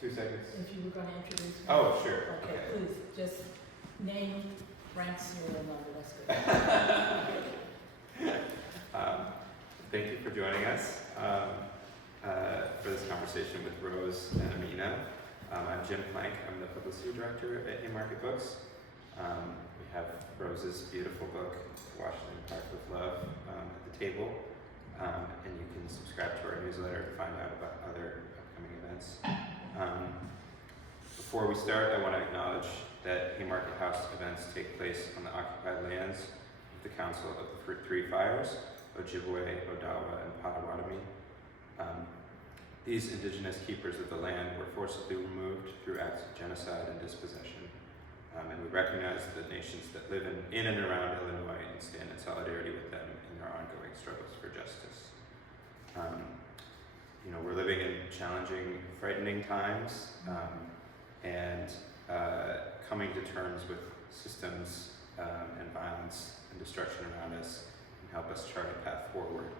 2 seconds. If you were going to introduce me. Oh, sure. Okay, please, just name, rank, serial number, that's good. Thank you for joining us for this conversation with Rose and Amina. I'm Jim Plank. I'm the publicity director at Haymarket Books. We have Rose's beautiful book, Washington Park with Love, at the table. And you can subscribe to our newsletter to find out about other upcoming events. Before we start, I want to acknowledge that Haymarket House events take place on the occupied lands of the Council of the Three Fires, Ojibwe, Odawa, and Potawatomi. These indigenous keepers of the land were forcibly removed through acts of genocide and dispossession. And we recognize the nations that live in and around Illinois and stand in solidarity with them in their ongoing struggles for justice. We're living in challenging, frightening times, and coming to terms with systems and violence and destruction around us can help us chart a path forward.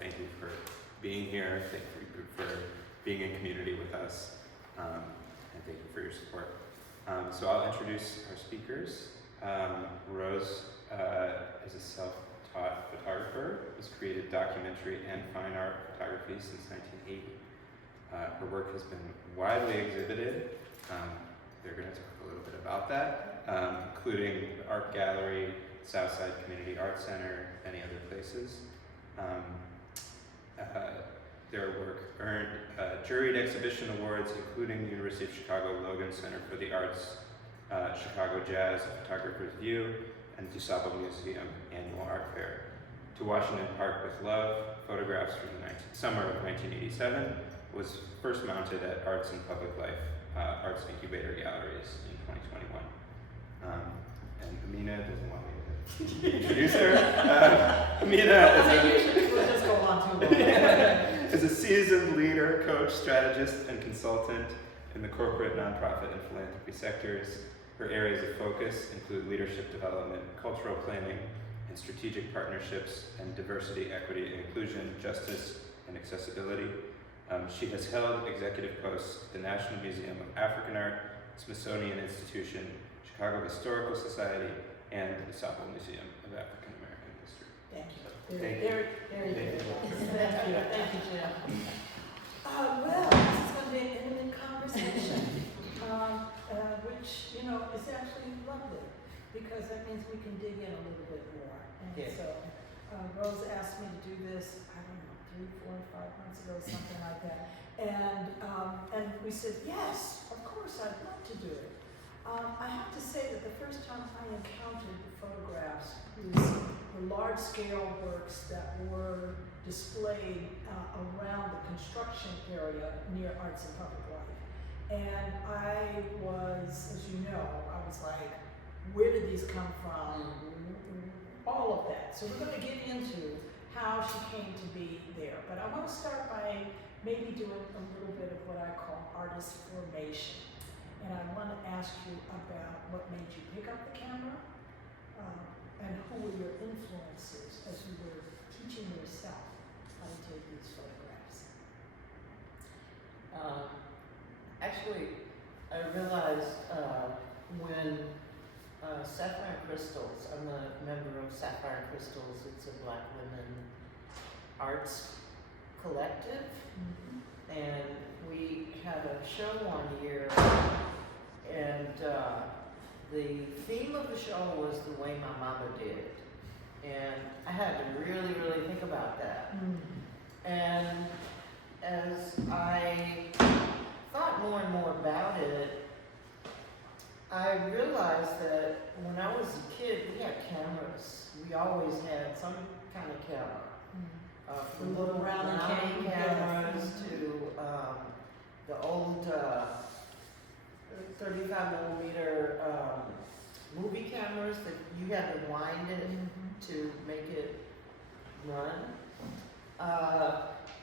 Thank you for being here. Thank you for being in community with us, and thank you for your support. So I'll introduce our speakers. Rose is a self-taught photographer, has created documentary and fine art photography since 1980. Her work has been widely exhibited. They're going to talk a little bit about that, including the Art Gallery, Southside Community Art Center, many other places. Their work earned juried exhibition awards, including the University of Chicago Logan Center for the Arts, Chicago Jazz Photographer's View, and DuSable Museum Annual Art Fair. To Washington Park with Love, photographs from the summer of 1987, was first mounted at Arts and Public Life Arts Incubator Galleries in 2021. And Amina doesn't want me to introduce her. Amina is a seasoned leader, coach, strategist, and consultant in the corporate, nonprofit, and philanthropy sectors. Her areas of focus include leadership development, cultural planning, and strategic partnerships, and diversity, equity, and inclusion, justice, and accessibility. She has held executive posts at the National Museum of African Art, Smithsonian Institution, Chicago Historical Society, and the DuSable Museum of African American History. Thank you. Thank Very good. Thank you, Jim. Well, this is going to be an intimate conversation, which, is actually lovely, because that means we can dig in a little bit more. And so Rose asked me to do this, I don't know, 3, 4, 5 months ago, something like that. And we said, yes, of course, I'd love to do it. I have to say that the first time I encountered the photographs were large-scale works that were displayed around the construction area near Arts and Public Life. And I was, as you know, I was like, where did these come from? All of that. So we're going to get into how she came to be there. But I want to start by maybe doing a little bit of what I call artist formation. And I want to ask you about what made you pick up the camera, and who were your influences as you were teaching yourself how to take these photographs. Actually, I realized when Sapphire Crystals, I'm a member of Sapphire Crystals, it's a Black women arts collective, and we had a show one year, and the theme of the show was the way my mama did, and I had to really, really think about that. And as I thought more and more about it, I realized that when I was a kid, we had cameras. We always had some kind of camera. From little round cameras to the old 35mm movie cameras that you had to wind it to make it run.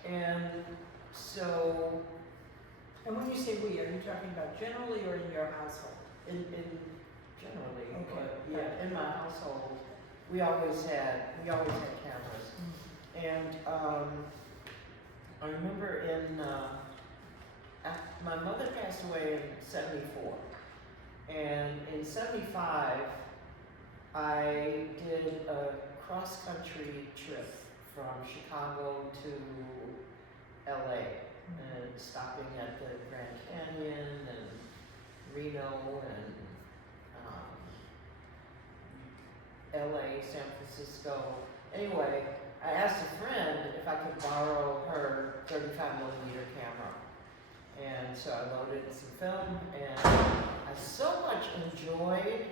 And when you say we, are you talking about generally or in your household? In generally, Okay. but yeah, in my household, we always had cameras. And my mother passed away in '74, and in '75, I did a cross-country trip from Chicago to LA, and stopping at the Grand Canyon and Reno and LA, San Francisco. Anyway, I asked a friend if I could borrow her 35mm camera. And so I loaded some film, and I so much enjoyed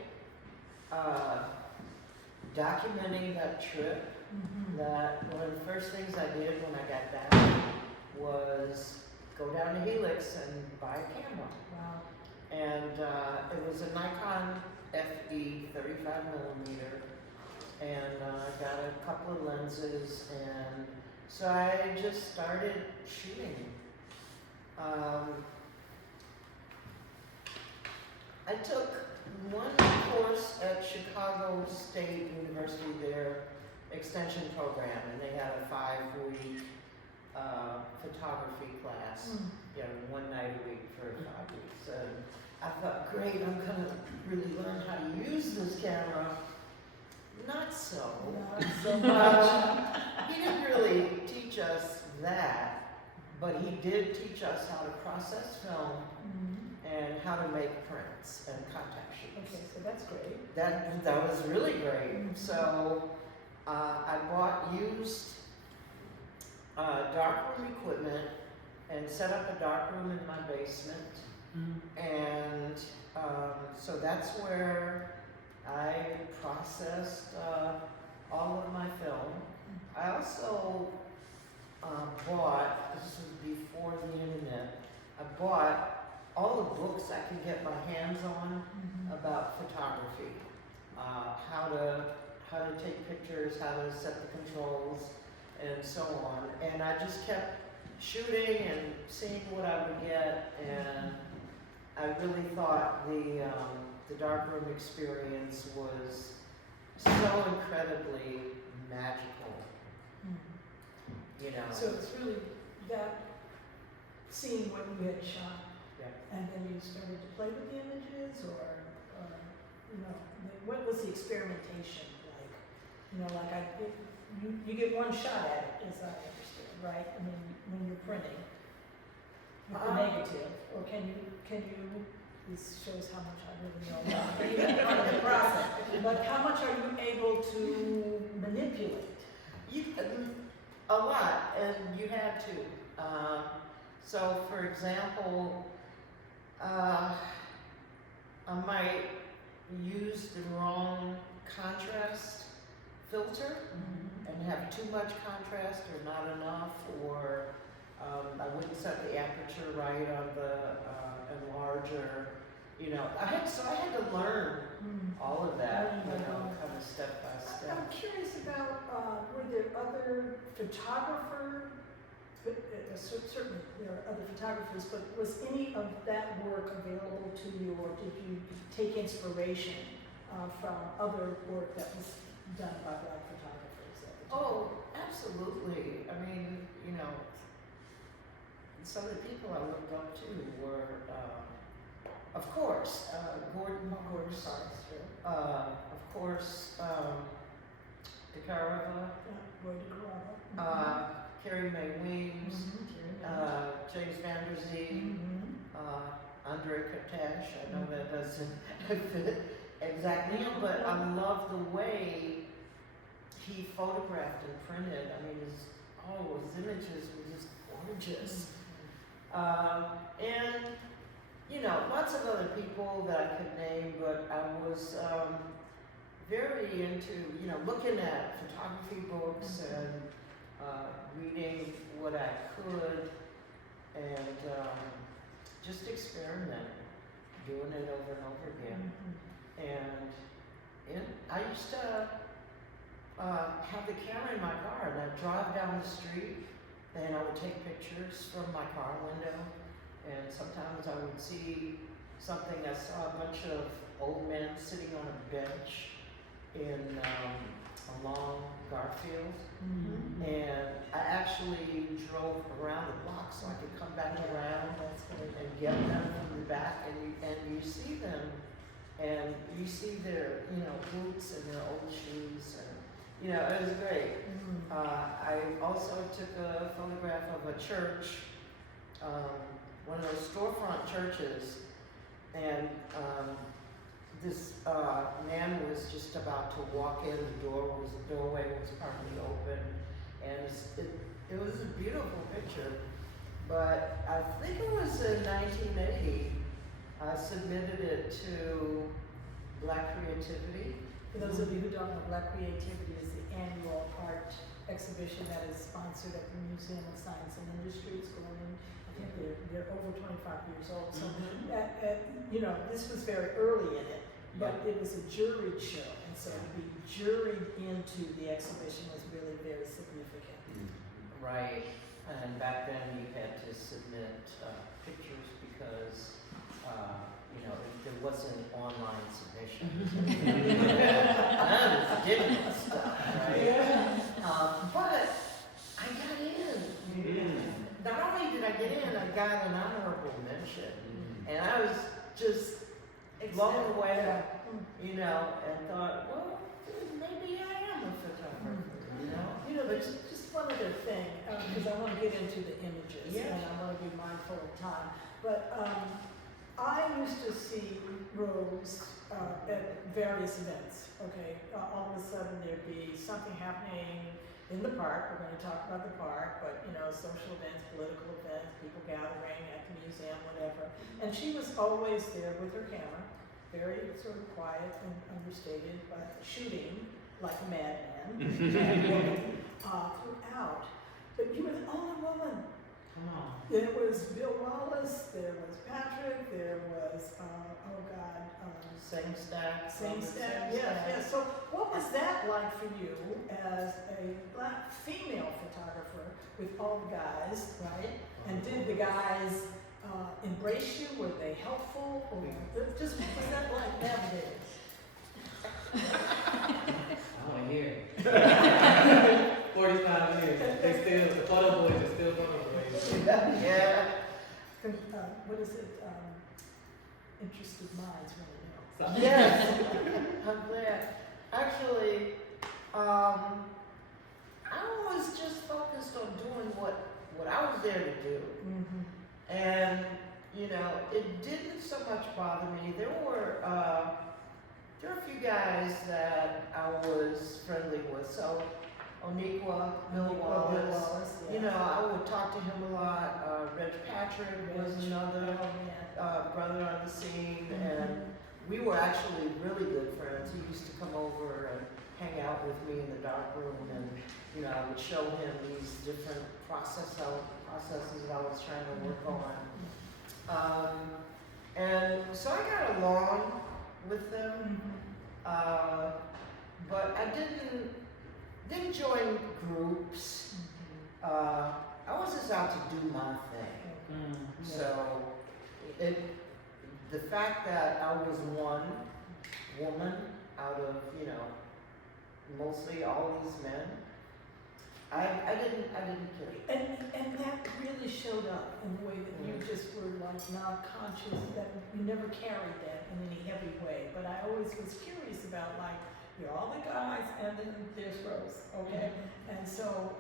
documenting that trip that one of the first things I did when I got back was go down to Helix and buy a camera. Wow. And it was a Nikon FE 35mm, and I got a couple of lenses, and so I just started shooting. I took one course at Chicago State University, their extension program, and they had a 5-week photography class, you know, one night a week for 5 weeks. And I thought, great, I'm gonna really learn how to use this camera. Not so. Not so much. He didn't really teach us that, but he did teach us how to process film and how to make prints and contact sheets. Okay, so that's great. That was really great. So I bought used darkroom equipment and set up a darkroom in my basement. And so that's where I processed all of my film. I also bought, this was before the internet, I bought all the books I could get my hands on about photography. How to take pictures, how to set the controls, and so on. And I just kept shooting and seeing what I would get, and I really thought the darkroom experience was so incredibly magical. You know. So it's really that seeing what you had shot, and then you started to play with the images, or you know, what was the experimentation like? You know, like you get one shot at it, as I understand, right? I mean, when you're printing with the negative, or can you? This shows how much I really know about the process. But how much are you able to manipulate? A lot, and you had to. So, for example, I might use the wrong contrast filter and have too much contrast or not enough, or I wouldn't set the aperture right on the enlarger. You know, I had to learn all of that, you know, kind of step by step. I'm curious about, were there other photographers, certainly there are other photographers, but was any of that work available to you, or did you take inspiration from other work that was done by black photographers at the time? Oh, absolutely. I mean, you know, some of the people I looked up to were, of course, Gordon, of course, DeCarava, Carrie Mae Weems, James Van Der Zee, Andre Katash. I know that doesn't fit exactly, but I love the way he photographed and printed. I mean, his images were just gorgeous. And, you know, lots of other people that I could name, but I was very into, you know, looking at photography books and reading what I could, and just experimenting, doing it over and over again. And I used to have the camera in my car, and I'd drive down the street, and I would take pictures from my car window, and sometimes I would see something. I saw a bunch of old men sitting on a bench, along Garfield. Mm-hmm. And I actually drove around the block so I could come back around That's great. and get them from the back, and you see them, and you see their, you know, boots and their old shoes, and, you know, it was great. Mm-hmm. I also took a photograph of a church, one of those storefront churches, and this man was just about to walk in. The doorway was partly open, and it was a beautiful picture. But I think it was in 1980. I submitted it to Black Creativity. For those of you who don't know, Black Creativity is the annual art exhibition that is sponsored at the Museum of Science and Industry. It's going in, I think they're over 25 years old. So, you know, this was very early in it, but it was a juried show. And so to be juried into the exhibition was really very significant. Right, and back then you had to submit pictures because, you know, there wasn't online submission. None of the digital stuff, right? But I got in. Not only did I get in, I got an honorable mention. And I was just blown away, you know, and thought, well, maybe I am a photographer, you know? You know, there's just one other thing, because I want to get into the images, Yeah. and I want to be mindful of time. But I used to see Rose at various events, okay? All of a sudden there'd be something happening in the park. We're going to talk about the park, but, you know, social events, political events, people gathering at the museum, whatever. And she was always there with her camera, very sort of quiet and understated, but shooting like a madman throughout. But you were the only woman. Come on. There was Bill Wallace, there was Patrick, there was, oh God, Same stack. same staff. Yes. So what was that like for you as a Black female photographer with all the guys, right? And did the guys embrace you? Were they helpful? Or just what was that like navigating? I want to hear it. 45 years. The photo boys are still photo boys. Yeah. What is it? Interested minds want to know. Yes. I'm glad. Actually, I was just focused on doing what I was there to do. Mm-hmm. And, you know, it didn't so much bother me. There were a few guys that I was friendly with. So, Oniqua, Bill Wallace, you know, I would talk to him a lot. Reg Patrick was another brother on the scene, and we were actually really good friends. He used to come over and hang out with me in the dark room, and, you know, I would show him these different processes that I was trying to work on. And so I got along with them, but I didn't join groups. I was just out to do my thing. So the fact that I was one woman out of, you know, mostly all these men, I didn't care. And that really showed up in the way that you just were like not conscious, that you never carried that in any heavy way. But I always was curious about, like, you're all the guys and then there's Rose, okay? And so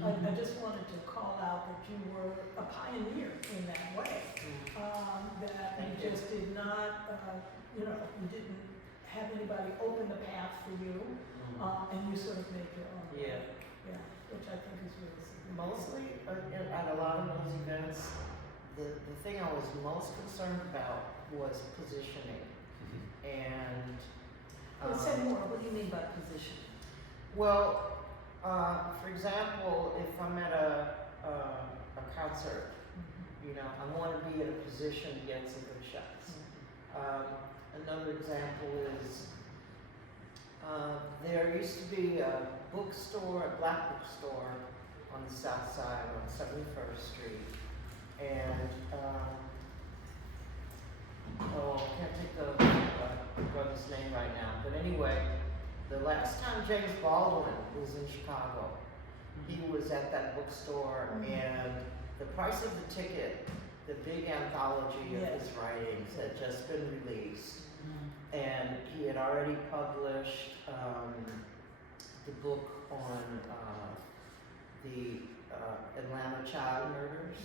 I just wanted to call out that you were a pioneer in that way. That you just did not, you know, you didn't have anybody open the path for you, and you sort of made your own. Yeah. Yeah, which I think is really significant. Mostly at a lot of those events, the thing I was most concerned about was positioning. And Say more. What do you mean by positioning? well, for example, if I'm at a concert, you know, I want to be in a position to get some good shots. Another example is there used to be a bookstore, a black bookstore on the south side on 71st Street. And, I can't think of the brother's name right now. But anyway, the last time James Baldwin was in Chicago, he was at that bookstore, and the price of the ticket, the big anthology of his writings had just been released, and he had already published the book on the Atlanta child murders,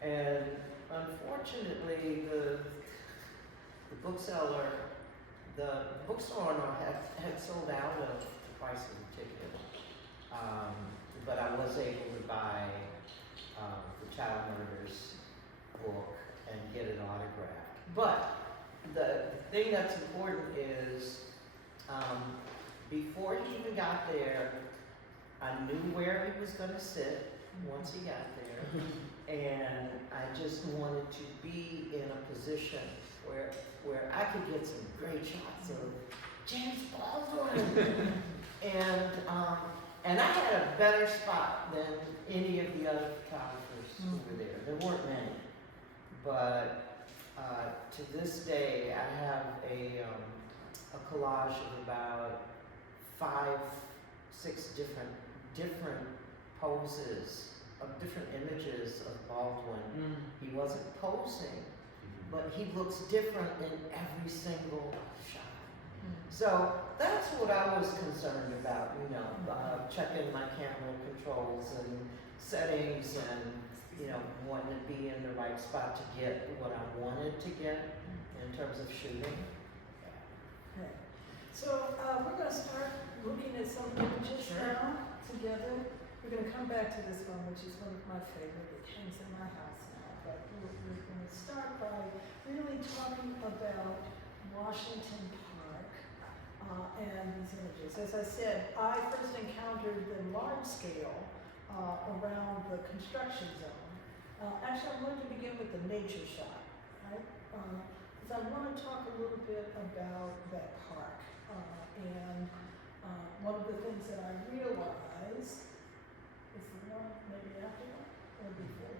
and unfortunately the bookseller, the bookstore owner had sold out of the price of the ticket, but I was able to buy the child murders book and get it autographed. But the thing that's important is, before he even got there, I knew where he was going to sit once he got there, and I just wanted to be in a position where I could get some great shots of James Baldwin, and I had a better spot than any of the other photographers who were there. There weren't many, but to this day, I have a collage of about 5, 6 different poses of different images of Baldwin. He wasn't posing, but he looks different in every single shot. So that's what I was concerned about, you know, checking my camera controls and settings and, you know, wanting to be in the right spot to get what I wanted to get in terms of shooting. Okay. So we're going to start looking at some images now together. We're going to come back to this one, which is one of my favorite. It hangs in my house now. But we're going to start by really talking about Washington Park and these images. As I said, I first encountered them large scale around the construction zone. Actually, I'm going to begin with the nature shot, right? Because I want to talk a little bit about that park. And one of the things that I realized is the one maybe after one or before?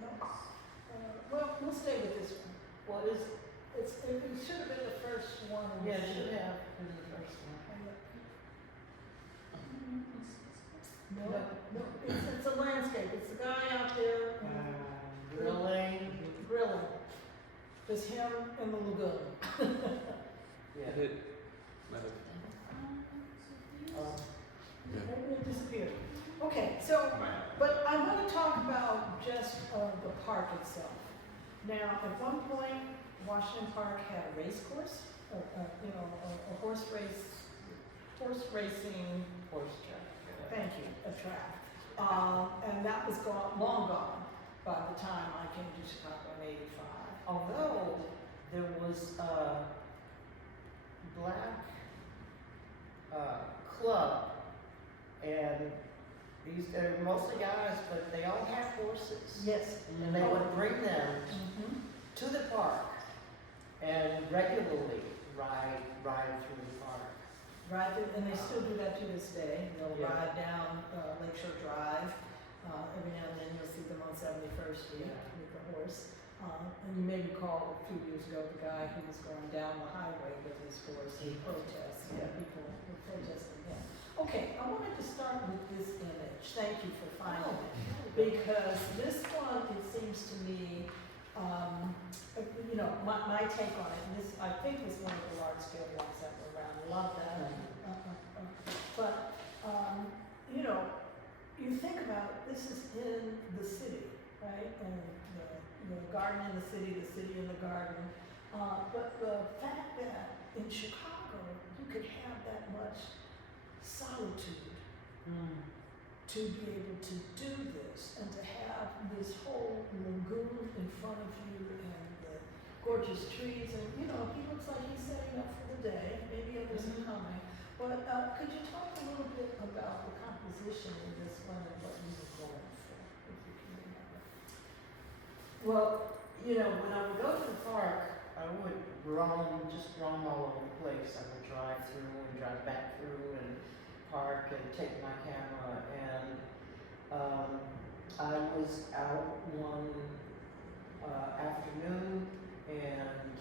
No. Well, we'll stay with this one. What is it? It should have been the first one. Yeah, it should have been the first one. No, it's a landscape. It's the guy out there Grilling. grilling. There's him in the lagoon. Yeah. It might have. Maybe it disappeared. Okay, so, but I want to talk about just the park itself. Now, at one point, Washington Park had a race course, a horse racing. Horse track. Thank you, a track. And that was long gone by the time I came to Chicago in '85. Although there was a black club, and they're mostly guys, but they all had horses. Yes. And they would bring them to the park and regularly ride through the park. Right, and they still do that to this day. They'll ride down Lakeshore Drive. Every now and then you'll see them on 71st Street with the horse. And you may recall a few years ago the guy who was going down the highway with his horse in protest. Yeah, people were protesting him. Okay, I wanted to start with this image. Thank you for finding it. Because this one, it seems to me, my take on it, and this I think was one of the large scale ones that were around. I love that. But you think about this is in the city, right? And the garden in the city in the garden. But the fact that in Chicago you could have that much solitude to be able to do this and to have this whole lagoon in front of you and the gorgeous trees and he looks like he's setting up for the day. Maybe others are coming. But could you talk a little bit about the composition in this one and what you were going for, if you can remember? Well, when I would go to the park, I would just roam all over the place. I would drive through and drive back through and park and take my camera. And I was out one afternoon and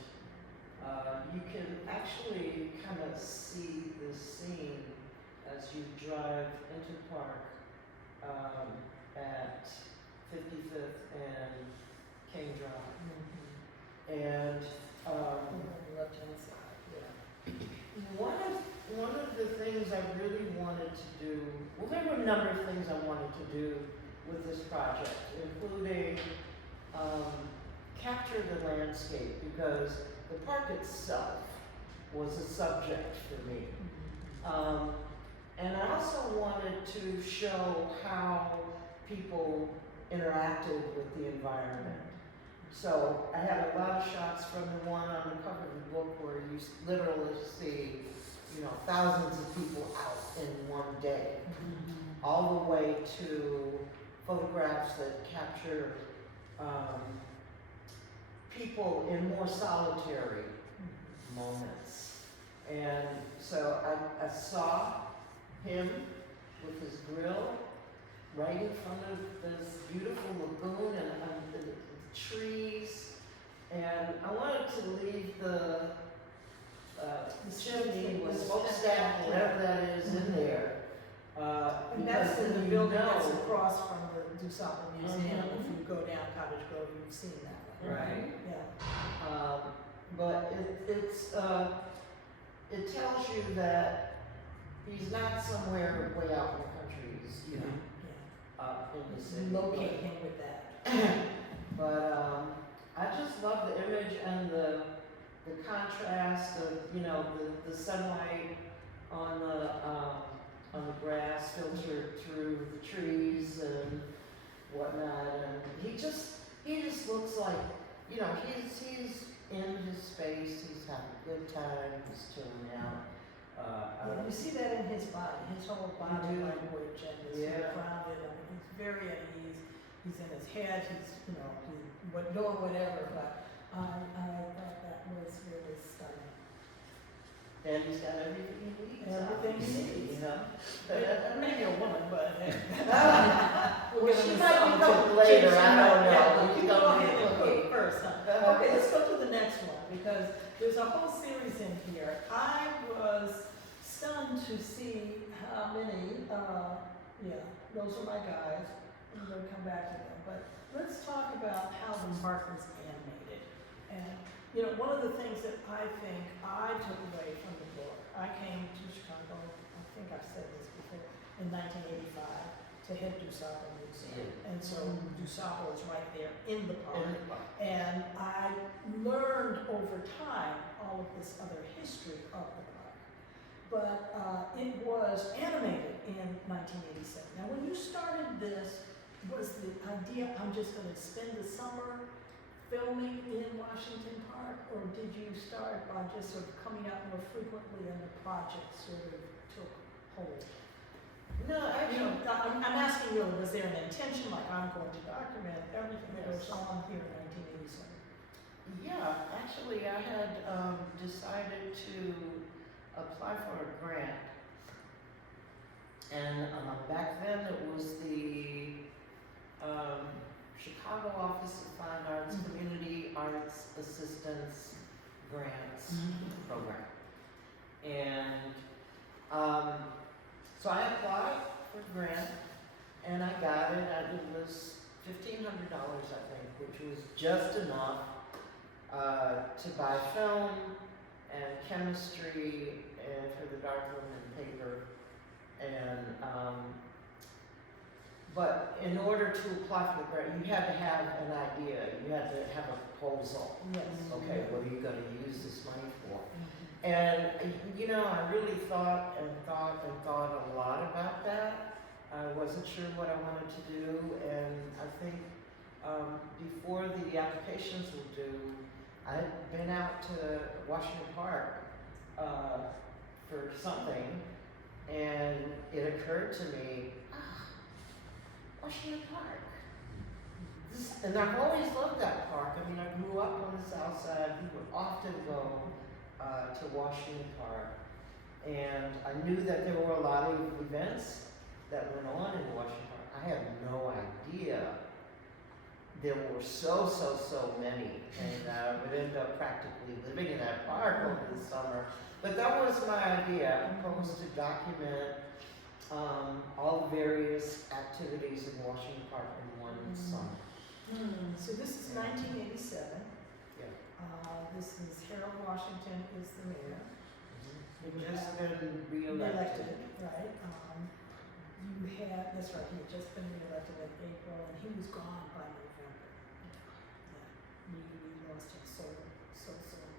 You can actually kind of see this scene as you drive into Park at 55th and King Drive. And left-hand side, yeah. one of the things I really wanted to do, well, there were a number of things I wanted to do with this project, including capture the landscape, because the park itself was a subject for me. And I also wanted to show how people interacted with the environment. So I had a lot of shots from the one on the cover of the book where you literally see, you know, thousands of people out in one day, all the way to photographs that capture people in more solitary moments. And so I saw him with his grill right in front of this beautiful lagoon and the trees. And I wanted to leave the chimney, the smokestack, whatever that is, in there. And that's in the building that's across from the Dusapa Museum. If you go down Cottage Grove, you've seen that one. Right. Yeah. But it tells you that he's not somewhere way out in the country. He's, you know, in the city. Locate him with that. But I just love the image and the contrast of, you know, the sunlight on the grass filtered through the trees and whatnot, and he just looks like, you know, he's in his space, he's having a good time, he's chilling out. Yeah, you see that in his body, his whole body do. language and his grounded. I mean, he's very at ease. He's in his head. He's, you know, he's doing whatever. But I thought that was really stunning. And he's got everything he needs. Everything he needs. You know. Maybe a woman, but Well, she might be coming later. I don't know. You go ahead and cook first, huh? Okay, let's go to the next one because there's a whole series in here. I was stunned to see how many. Those are my guys. I'm going to come back to them, but let's talk about how the park was animated. And you know, one of the things that I think I took away from the book, I came to Chicago, I think I've said this before, in 1985 to head Dusapa Museum. And so Dusapa is right there in the park. And I learned over time all of this other history of the park. But it was animated in 1987. Now when you started this, was the idea, I'm just going to spend the summer filming in Washington Park, or did you start by just sort of coming out more frequently and the project sort of took hold? No, actually, I'm asking you, was there an intention, like I'm going to document everything that goes on here in 1987? Yeah, actually I had decided to apply for a grant. And back then it was the Chicago Office of Fine Arts Community Arts Assistance Grants Program. And so I applied for the grant and I got it. It was $1,500, I think, which was just enough to buy film and chemistry and for the darkroom and paper. And but in order to apply for the grant, you had to have an idea. You had to have a proposal. Yes. Okay, what are you going to use this money for? And you know, I really thought a lot about that. I wasn't sure what I wanted to do, and I think before the applications were due, I had been out to Washington Park for something, and it occurred to me, Washington Park. And I've always loved that park. I mean, I grew up on the south side. We would often go to Washington Park. And I knew that there were a lot of events that went on in Washington Park. I had no idea there were so many, and I would end up practically living in that park over the summer. But that was my idea. I proposed to document all the various activities in Washington Park in one summer. So this is 1987. Yeah. This is Harold Washington is the mayor. You've just been reelected. Right. You had, that's right, he had just been reelected in April, and he was gone by November. Yeah, we lost him so soon.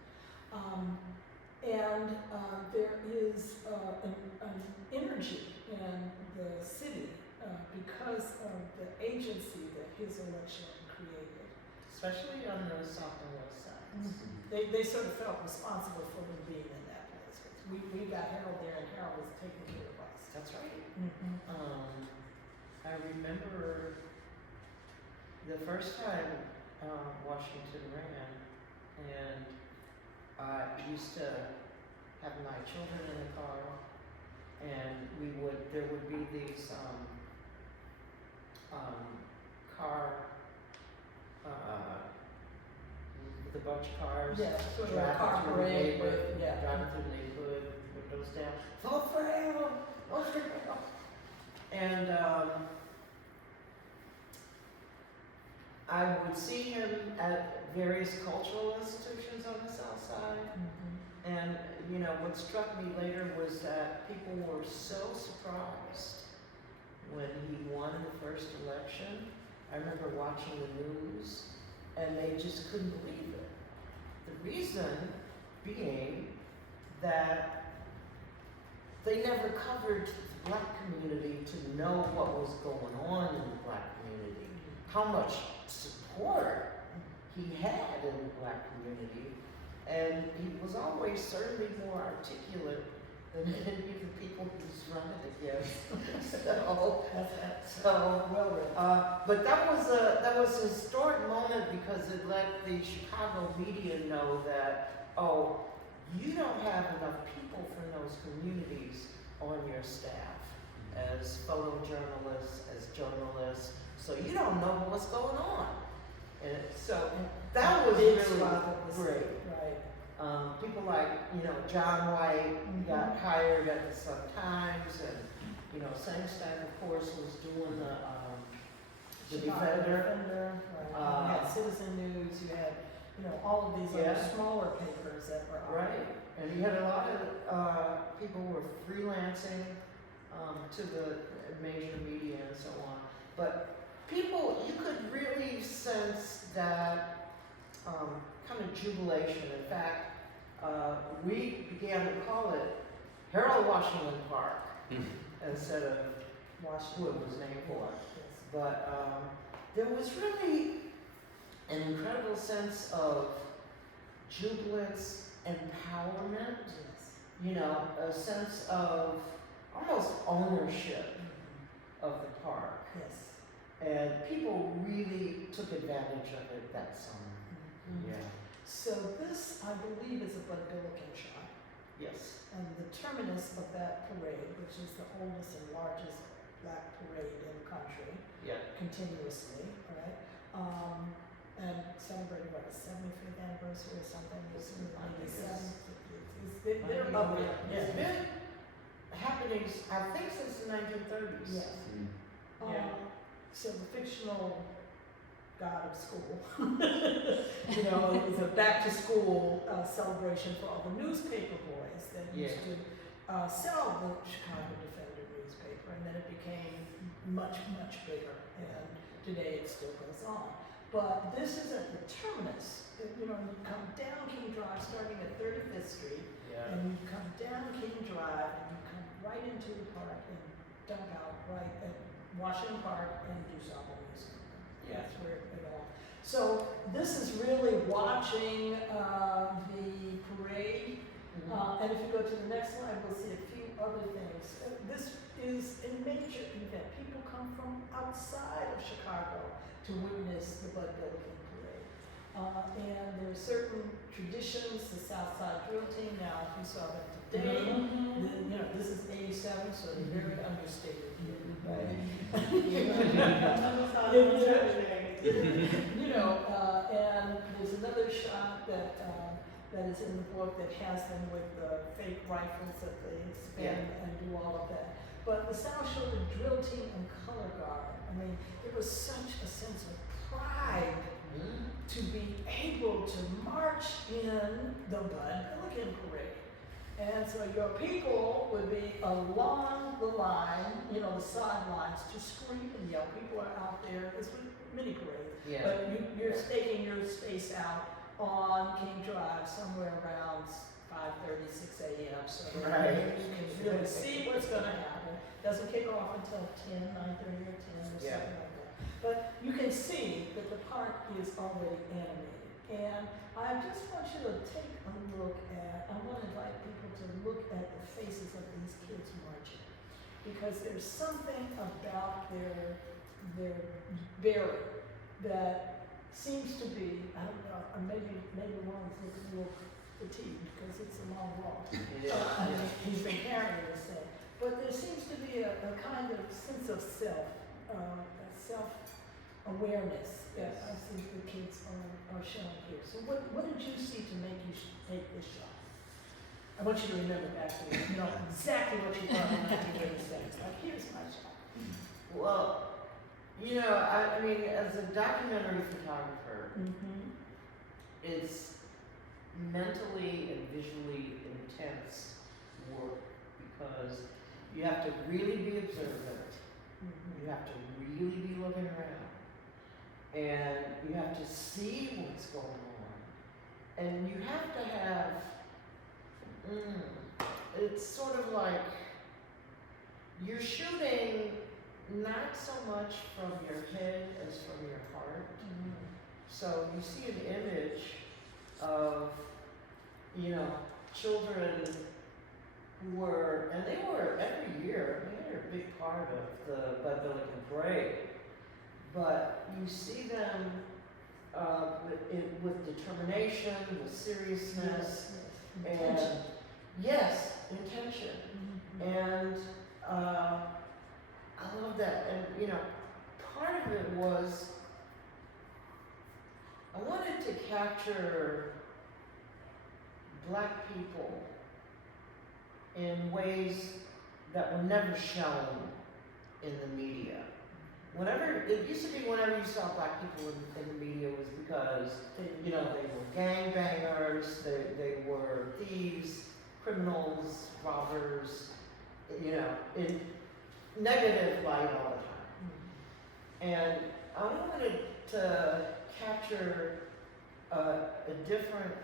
There is an energy in the city because of the agency that his election created. Especially on the south and west sides. They sort of felt responsible for him being in that place. We got Harold there, and Harold was taking care of us. That's right. I remember the first time Washington ran, and I used to have my children in the car, and there would be these car, with a bunch of cars. Yeah, sort of a driving car through the parade neighborhood, with, yeah. driving through the neighborhood, windows down, vote for Harold, vote for Harold. And I would see him at various cultural institutions on the south side. And, you know, what struck me later was that people were so surprised when he won the first election. I remember watching the news, and they just couldn't believe it. The reason being that they never covered the black community to know what was going on in the black community, how much support he had in the black community, and he was always certainly more articulate than any of the people he was running against. But that was a historic moment because it let the Chicago media know that, oh, you don't have enough people from those communities on your staff as photojournalists, as journalists, so you don't know what's going on. And so that was really great. Right. People like, you know, John White got hired at the Sun-Times, and, you know, Sangstack, of course, was doing the Chicago Defender. Right. You had Citizen News, you had, you know, all of these other smaller papers that were out. Right, and you had a lot of people who were freelancing to the major media and so on. But people, you could really sense that kind of jubilation. In fact, we began to call it Harold Washington Park instead of Washington. what it was named for. Yes. But there was really an incredible sense of jubilance, empowerment, Yes. you know, a sense of almost ownership of the park. Yes. And people really took advantage of it that summer. Mhm. Yeah. So this, I believe, is a Bud Billiken shot. Yes. And the terminus of that parade, which is the oldest and largest black parade in the country, Yeah. continuously, right? And celebrating what, the 75th anniversary or something? It's in I think 97. it's- They're up there. It's been happening, I think, since the 1930s. Yes. Yeah. So the fictional god of school, you know, it was a back to school celebration for all the newspaper boys that used to sell the Chicago Defender newspaper, and then it became much bigger, and today it still goes on. But this is at the terminus. You know, you come down King Drive starting at 35th Street, Yeah. and you come down King Drive, and you come right into the park and dump out right at Washington Park and DuSable Museum. Yeah. That's where it all. So this is really watching the parade. And if you go to the next slide, we'll see a few other things. This is a major event. People come from outside of Chicago to witness the Bud Billiken parade. And there are certain traditions. The South Side Drill Team, now if you saw them today, you know, this is 87, so they're very understated here. Right? You know, and there's another shot that is in the book that has them with the fake rifles that they spin and do all of that. But the sound showed the drill team and color guard. I mean, it was such a sense of pride to be able to march in the Bud Milligan Parade. And so your people would be along the line, you know, the sidelines to scream and yell. People are out there. It's a mini parade. Yeah. But you're staking your space out on King Drive somewhere around 5:30, 6 a.m. So that you can really see what's going to happen. Doesn't kick off until 10, 9:30 or 10 or something like that. But you can see that the park is already animated. And I just want you to take a look at, I want to invite people to look at the faces of these kids marching. Because there's something about their bearing that seems to be, I don't know, or maybe one is looking a little fatigued because it's a long walk. He's been carrying this thing. But there seems to be a kind of sense of self-awareness that I think the kids are showing here. So what did you see to make you take this shot? I want you to remember back to you know exactly what you thought in 1986. Like, here's my shot. Well, you know, I mean, as a documentary photographer, it's mentally and visually intense work because you have to really be observant. You have to really be looking around. And you have to see what's going on. And you have to have, it's sort of like you're shooting not so much from your head as from your heart. So you see an image of, you know, children who were, and they were every year, they were a big part of the Bud Milligan Parade. But you see them with determination, with seriousness, and intention. And I love that. And you know, part of it was I wanted to capture Black people in ways that were never shown in the media. It used to be whenever you saw Black people in the media was because, you know, they were gangbangers, they were thieves, criminals, robbers, you know, in negative light all the time. And I wanted to capture a different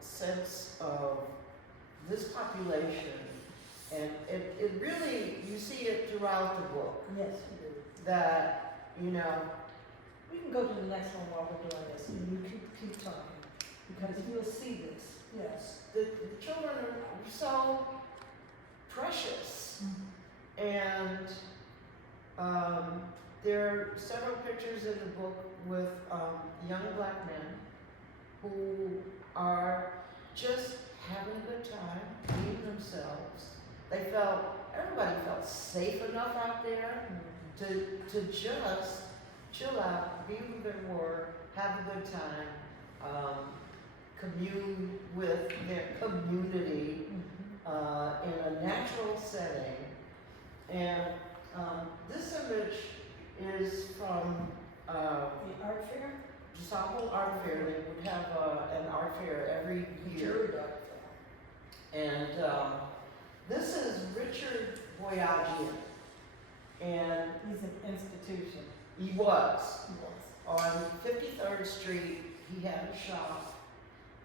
sense of this population, and it really, you see it throughout the book. Yes, you do. That, you know, We can go to the next one while we're doing this, and you keep talking, because you'll see this. Yes. the children are so precious. And there are several pictures in the book with young Black men who are just having a good time, being themselves. Everybody felt safe enough out there to just chill out, be who they were, have a good time, commune with their community in a natural setting. And this image is from The art fair? Chicagoan Art Fair. They would have an art fair every year. And this is Richard Boyajian. And He's an institution. he was. He was. On 53rd Street, he had a shop,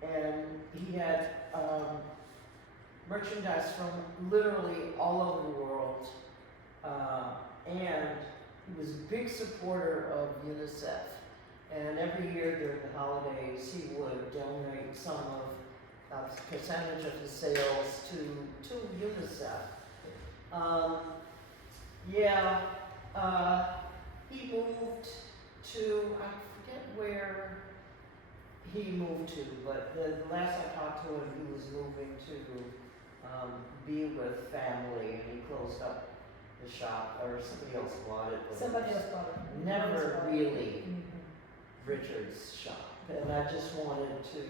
and he had merchandise from literally all over the world. And he was a big supporter of UNICEF. And every year during the holidays, he would donate some of a percentage of his sales to UNICEF. He moved to, I forget where he moved to, but the last I talked to him, he was moving to be with family, and he closed up the shop, or somebody else bought it. but Somebody it was else bought it. Never really Mhm. Richard's shop, and I just wanted to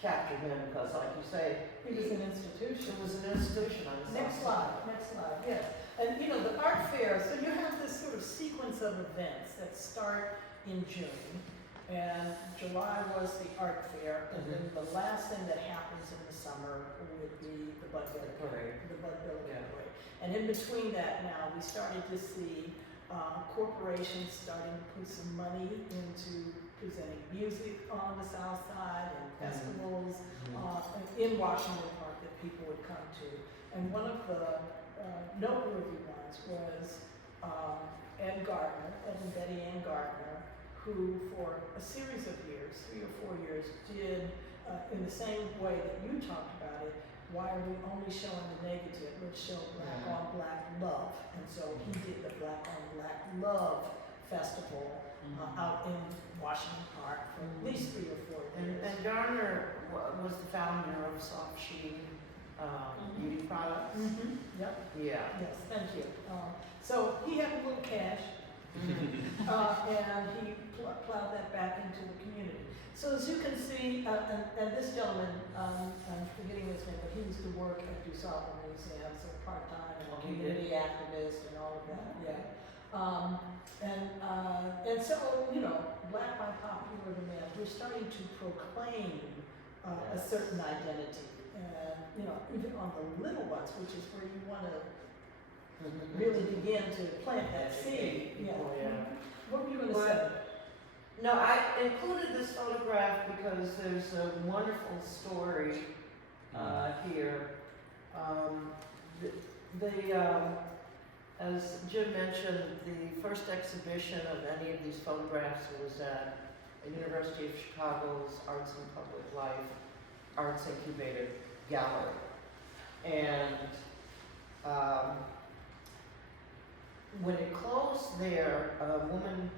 capture him because, like you say, He was an institution. it was an institution. I was Next slide, yes. And you know, the art fair, so you have this sort of sequence of events that start in June. And July was the art fair, and then the last thing that happens in the summer would be the Bud Billiken Parade. The Bud Billiken Yeah. Parade. And in between that now, we started to see corporations starting to put some money into presenting music on the South Side and festivals in Washington Park that people would come to. And one of the noteworthy ones was Ed Gardner, Ed and Betty Ann Gardner, who for a series of years, 3 or 4 years, did in the same way that you talked about it, why are we only showing the negative? Let's show black on black love. And so he did the Black on Black Love Festival out in Washington Park for at least 3 or 4 years. And Garner was the founder of Soft Sheen Beauty Products. Yep. Yeah. Yes, thank you. So he had a little cash, and he plowed that back into the community. So as you can see, and this gentleman, I'm forgetting his name, but he used to work at DuSable Museum, so part-time and a community activist and all of that, yeah. And so, you know, black by popular demand, we're starting to proclaim a certain identity. And, you know, even on the little ones, which is where you want to really begin to plant that seed. Yeah. What were you going to say? No, I included this photograph because there's a wonderful story here. As Jim mentioned, the first exhibition of any of these photographs was at the University of Chicago's Arts and Public Life Arts Incubator Gallery. And when it closed there, a woman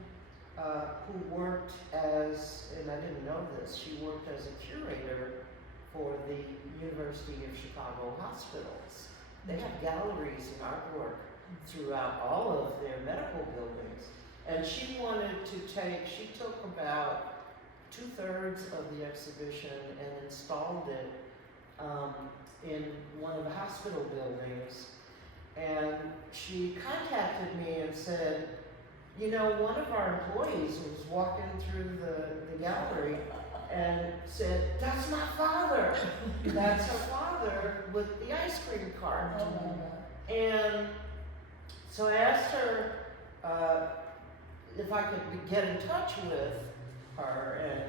who worked as, and I didn't know this, she worked as a curator for the University of Chicago hospitals. They have galleries and artwork throughout all of their medical buildings. And she took about 2/3 of the exhibition and installed it in one of the hospital buildings. And she contacted me and said, you know, one of our employees was walking through the gallery and said, that's my father. That's her father with the ice cream cart. And so I asked her if I could get in touch with her, and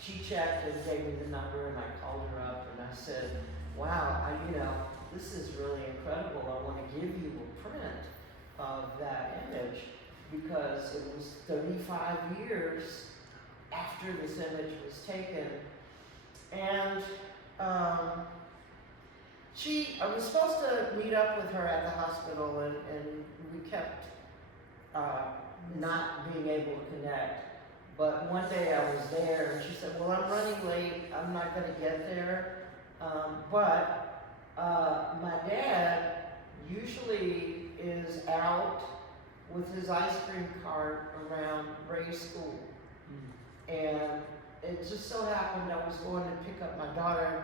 she checked and gave me the number, and I called her up and I said, wow, this is really incredible. I want to give you a print of that image because it was 35 years after this image was taken. And I was supposed to meet up with her at the hospital, and we kept not being able to connect. But one day I was there, and she said, well, I'm running late. I'm not going to get there. But my dad usually is out with his ice cream cart around Ray's school. And it just so happened I was going to pick up my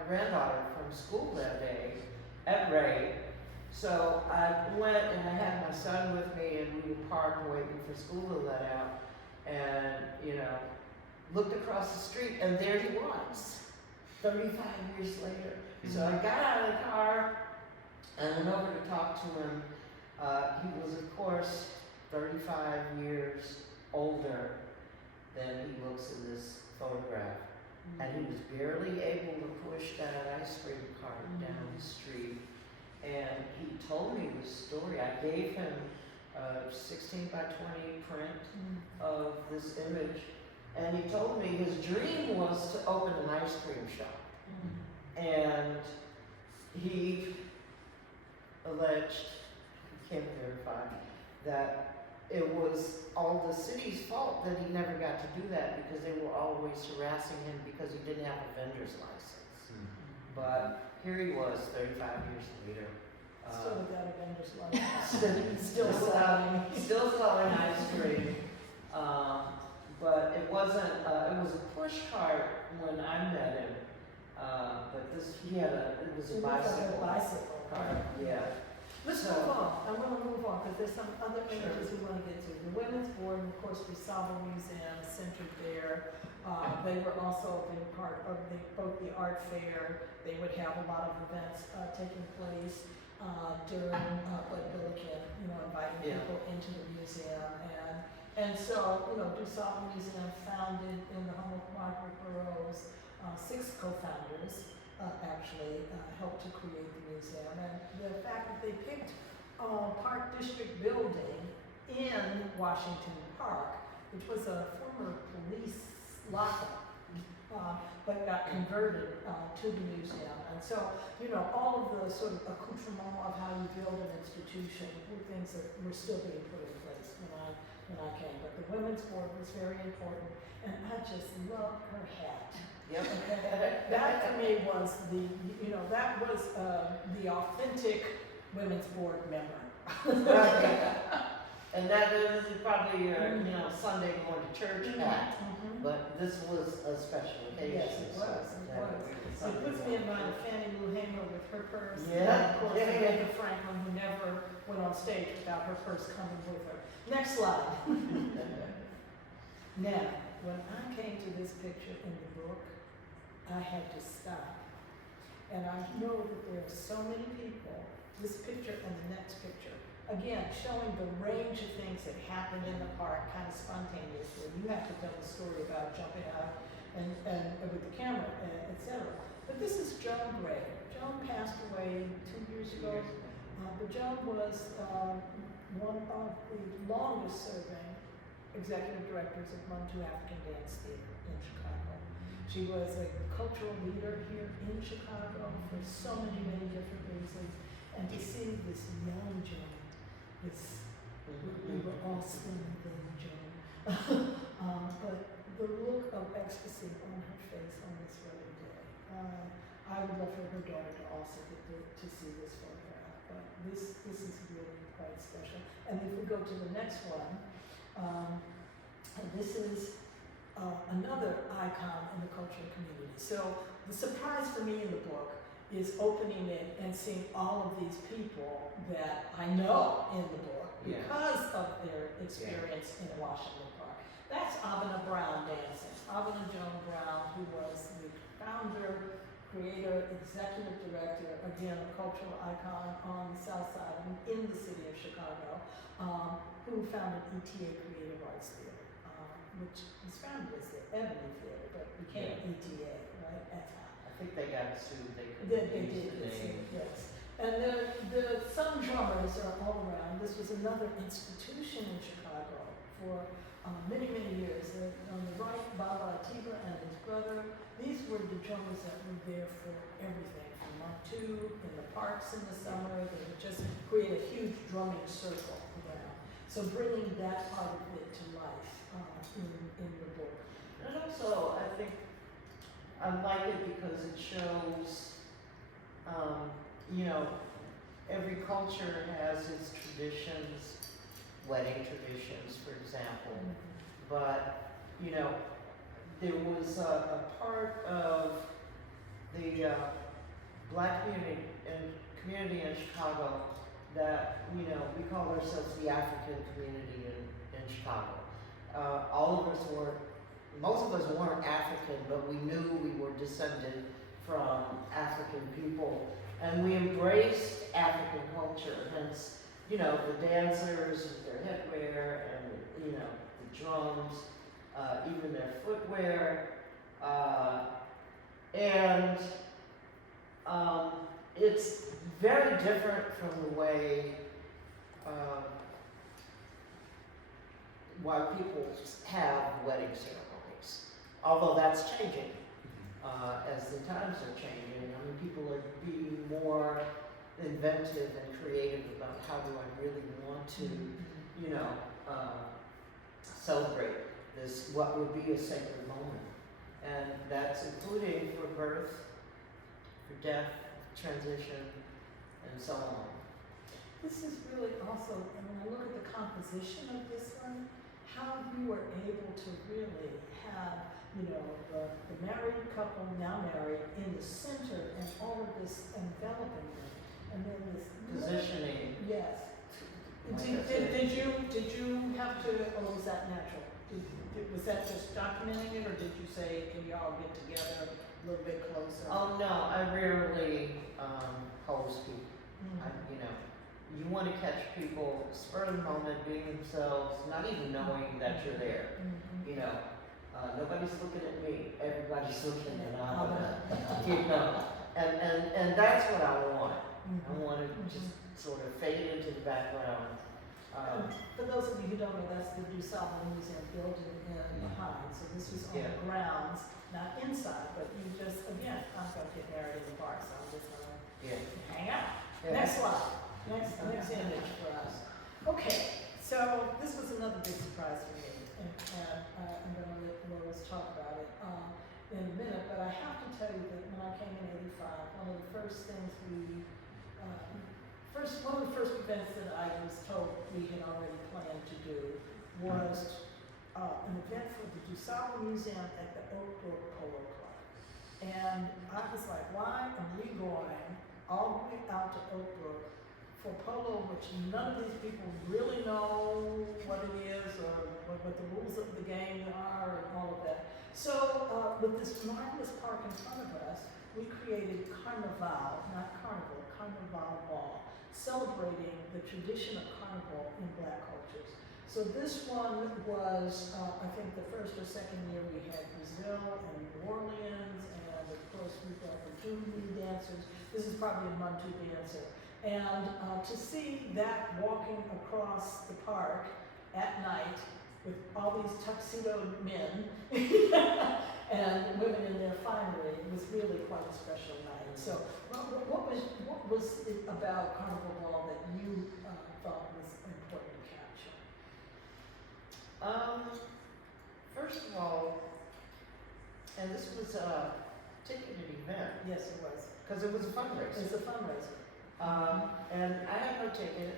granddaughter from school that day at Ray. So I went and I had my son with me, and we were parked waiting for school to let out. And, looked across the street, and there he was, 35 years later. So I got out of the car and went over to talk to him. He was, of course, 35 years older than he looks in this photograph. And he was barely able to push that ice cream cart down the street. And he told me the story. I gave him a 16 by 20 print of this image. And he told me his dream was to open an ice cream shop. And he alleged, he can't verify, that it was all the city's fault that he never got to do that because they were always harassing him because he didn't have a vendor's license. But here he was 35 years later, Still without a vendor's license. Still selling. Still selling ice cream. But it wasn't, it was a push cart when I met him. But it was a bicycle. Bicycle. Cart, yeah. Let's So- move on. I want to move on because there's some other Sure. images we want to get to. The Women's Board, and of course, the Saba Museum centered there. They were also a big part of both the art fair. They would have a lot of events taking place during Bud Billiken, inviting Yeah. people into the museum. And so, the Saba Museum founded in the home of Margaret Burroughs, 6 co-founders actually helped to create the museum. And the fact that they picked Park District building in Washington Park, which was a former police lockup, but got converted to the museum. And so, all of the sort of accoutrement of how you build an institution were things that were still being put in place when I came. But the Women's Board was very important, and I just loved her hat. Yep. Okay, that to me was that was the authentic Women's Board member. And that is probably your, Sunday going to church hat. Mhm. But this was a special occasion. Yes, it so was, it that was. was It something puts me in else. mind of Fannie Lou Hamer with her purse. Yeah, And of course, yeah, yeah. Rebecca Franklin, who never went on stage without her purse coming with her. Next slide. Now, when I came to this picture in the book, I had to stop. And I know that there are so many people, this picture and the next picture, again, showing the range of things that happened in the park kind of spontaneously. You have to tell the story about jumping out and with the camera, etc. But this is Joan Gray. Joan passed away 2 years ago. But Joan was one of the longest serving executive directors of Montu African Dance Theater in Chicago. She was a cultural leader here in Chicago for so many, many different reasons. And to see this young Joan, we were all slim then, Joan. But the look of ecstasy on her face on this wedding day. I would love for her daughter to also get to see this photograph. But this is really quite special. And if we go to the next one, this is another icon in the cultural community. So the surprise for me in the book is opening it and seeing all of these people that I know in the book because of their experience in Washington Park. That's Amina Brown dancing. Amina Joan Brown, who was the founder, creator, executive director, again, a cultural icon on the South Side and in the city of Chicago, who founded ETA Creative Arts Theater, which was founded as the Ebony Theater, but became ETA, right, at time. I think they got sued. They They couldn't use did the this, name. yes. And some drummers are all around. This was another institution in Chicago for many, many years. On the right, Baba Atiba and his brother. These were the drummers that were there for everything. From Montu, in the parks in the summer, they would just create a huge drumming circle around. So bringing that part of it to life in the book. And also, I think I like it because it shows, every culture has its traditions, wedding traditions, for example. But, there was a part of the Black community in Chicago that, we call ourselves the African community in Chicago. Most of us weren't African, but we knew we were descended from African people. And we embraced African culture, hence, the dancers, their headwear, and, the drums, even their footwear. It's very different from the way white people have wedding ceremonies, although that's changing as the times are changing. I mean, people are being more inventive and creative about how do I really want to, celebrate this, what would be a sacred moment. And that's including for birth, for death, transition, and so on. this is really also, and when I look at the composition of this one, how you were able to really have, you know, the married couple, now married, in the center, and all of this enveloping them, and then this Positioning. Yes. Like I said. Did you have to, or was that natural? Was that just documenting it, or did you say, can you all get together a little bit closer? Oh, no, I rarely, pose people. Mhm. You know, you want to catch people spur of the moment, being themselves, not even knowing that you're there. Mhm. You know, nobody's looking at me, everybody's looking at Abba. you know, and that's what I want. I Mhm. want to just sort of fade into the background. For those of you who don't know, that's the DuSable Museum building behind, so this was on Yeah. the grounds, not inside, but you just, again, I'm gonna get married in the park, so I'm just gonna Yeah. hang out. Yeah. Next slide, next image for us. Okay, so this was another big surprise for me, and I'm gonna let Rose talk about it in a minute, but I have to tell you that when I came in '85, one of the first things one of the first events that I was told we had already planned to do was an event for the DuSable Museum at the Oak Brook Polo Club. And I was like, why are we going all the way out to Oak Brook for polo, which none of these people really know what it is or what the rules of the game are and all of that. So with this marvelous park in front of us, we created Carnival, not Carnival, Carnival Ball, celebrating the tradition of Carnival in Black cultures. So this one was, I think the first or second year we had Brazil and New Orleans, and of course we brought the Jubilee dancers. This is probably a Montu dancer. And to see that walking across the park at night with all these tuxedoed men and women in their finery was really quite a special night. So what was it about Carnival Ball that you thought was important to capture? First of all, and this was a ticketed event, Yes, it was. because it was a fundraiser. It's a fundraiser. And I had no ticket,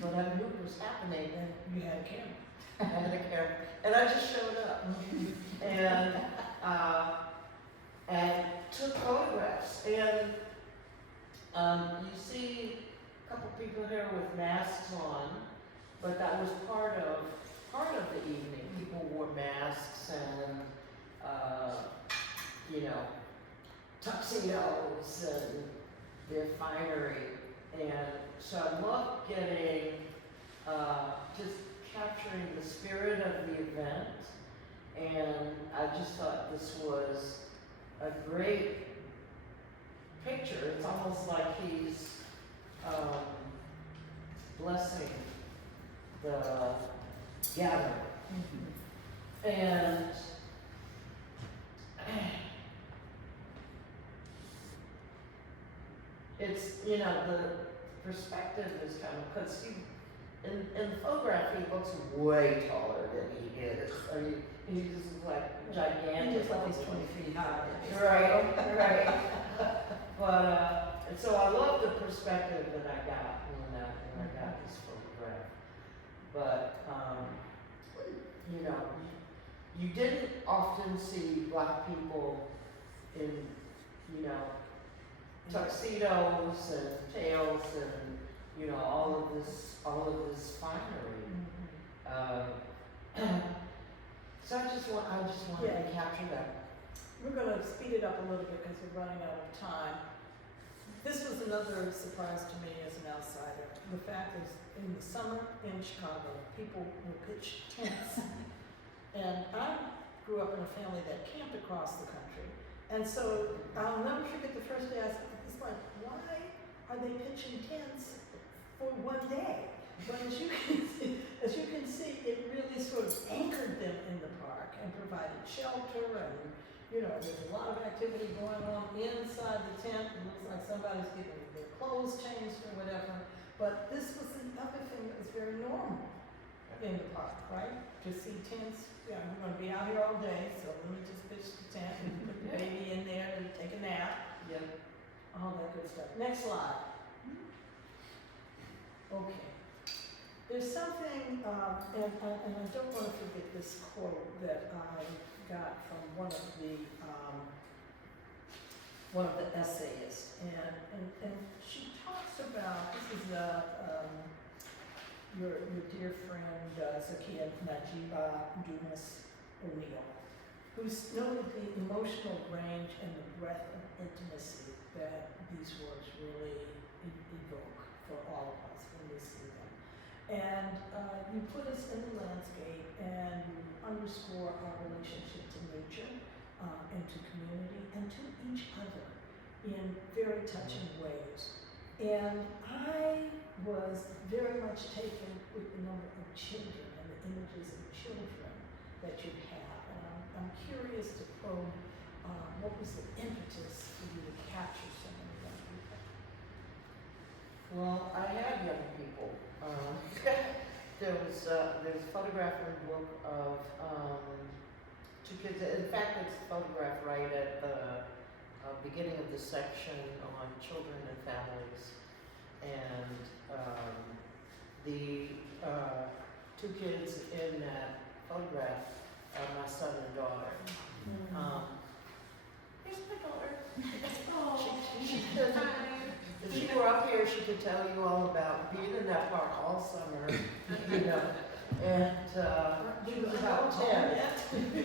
but I knew it was happening, And you had a camera. I had a camera, and I just showed up and took photographs. And you see a couple people here with masks on, but that was part of the evening. People wore masks and you know, tuxedos and their finery, and so I love getting just capturing the spirit of the event, and I just thought this was a great picture. It's almost like he's blessing the gathering, and it's, you know, the perspective is kind of, because in the photograph he looks way taller than he is. I mean, he's just like gigantic. He looks like he's 20 feet high. Right. But and so I love the perspective that I got when I got this photograph. But you know, you didn't often see Black people in, you know, tuxedos and tails and, you know, all of this finery. So I just wanted to capture that. We're going to speed it up a little bit because we're running out of time. This was another surprise to me as an outsider. The fact is, in the summer in Chicago, people will pitch tents. And I grew up in a family that camped across the country. And so I'll never forget the first day I said, it's like, why are they pitching tents for one day? But as you can see, it really sort of anchored them in the park and provided shelter, and you know, there's a lot of activity going on inside the tent. It looks like somebody's getting their clothes changed or whatever. But this was another thing that was very normal in the park, right? To see tents. Yeah, we're going to be out here all day, so let me just pitch the tent and put the baby in there and take a nap. Yeah. All that good stuff. Next slide. Okay. There's something, and I don't want to forget this quote that I got from one of the essayists, and she talks about, this is your dear friend Zakia Najiba Dumas O'Neill, who's noted the emotional range and the breadth of intimacy that these works really evoke for all of us when we see them. And you put us in the landscape and you underscore our relationship to nature and to community and to each other in very touching ways. And I was very much taken with the number of children and the images of children that you have. And I'm curious to probe what was the impetus for you to capture so many young people? Well, I had young people. There's a photograph in the book of two kids. In fact, it's photographed right at the beginning of the section on children and families. And the two kids in that photograph are my son and daughter. Here's my daughter. If she were up here, she could tell you all about being in that park all summer, you know. And she was about 10.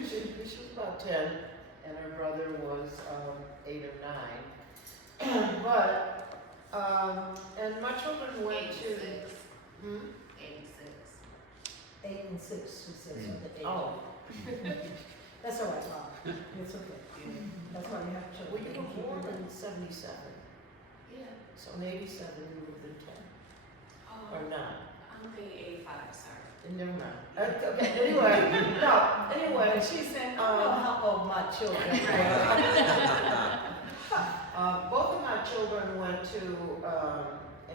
She was about 10, and her brother was 8 or 9. But and my children went to 8 and 6, she says, with the 8. Oh. That's all right, Mom. It's okay. That's why you have Well, children. you were born in 77. Yeah. So in 87, you would have been 10. Or 9. I'm being 85, sorry. Never mind. Okay, anyway. No, anyway. And she's saying, I don't know how old my children were. Both of my children went to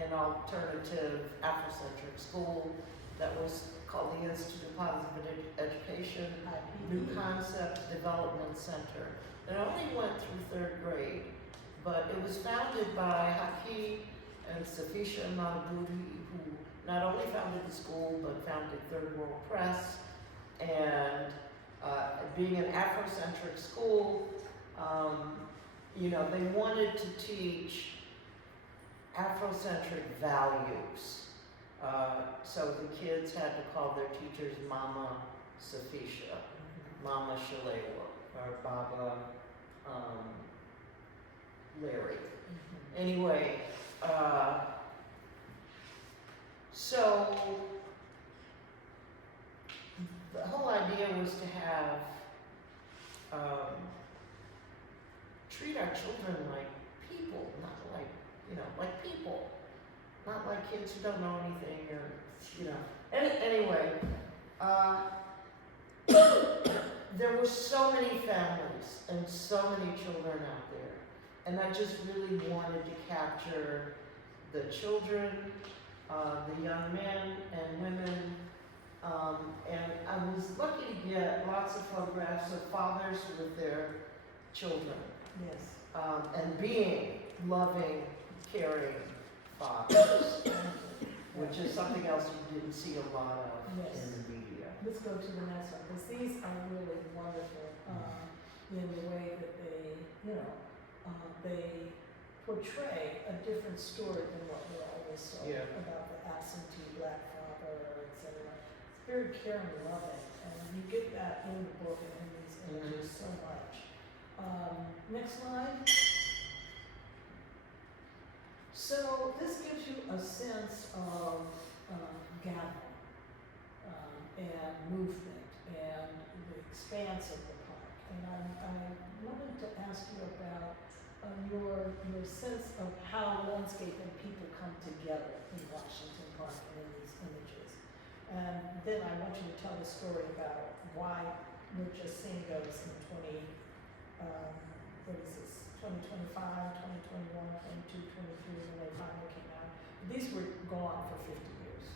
an alternative Afrocentric school that was called the Institute of Positive Education, New Concept Development Center. It only went through 3rd grade, but it was founded by Haki and Safisha Malabudi, who not only founded the school, but founded Third World Press. And being an Afrocentric school, you know, they wanted to teach Afrocentric values. So the kids had to call their teachers Mama Safisha, Mama Shalewa, or Baba Larry. Anyway, so the whole idea was to have treat our children like people, not like, you know, like people, not like kids who don't know anything or, you know. Anyway, there were so many families and so many children out there, and I just really wanted to capture the children, the young men and women, and I was lucky to get lots of photographs of fathers with their children. Yes. And being loving, caring fathers, which is something else you didn't see a lot of in the media. Let's go to the next one, because these are really wonderful in the way that they, you know, they portray a different story than what we always saw about the absentee black father, etc. It's very caring and loving, and you get that in the book and in these images so much. Next slide. So this gives you a sense of gathering and movement and the expanse of the park. And I wanted to ask you about your sense of how landscape and people come together in Washington Park and in these images. And then I want you to tell the story about why we're just seeing those in 2025, 2021, 22, 23, when they finally came out. These were gone for 50 years,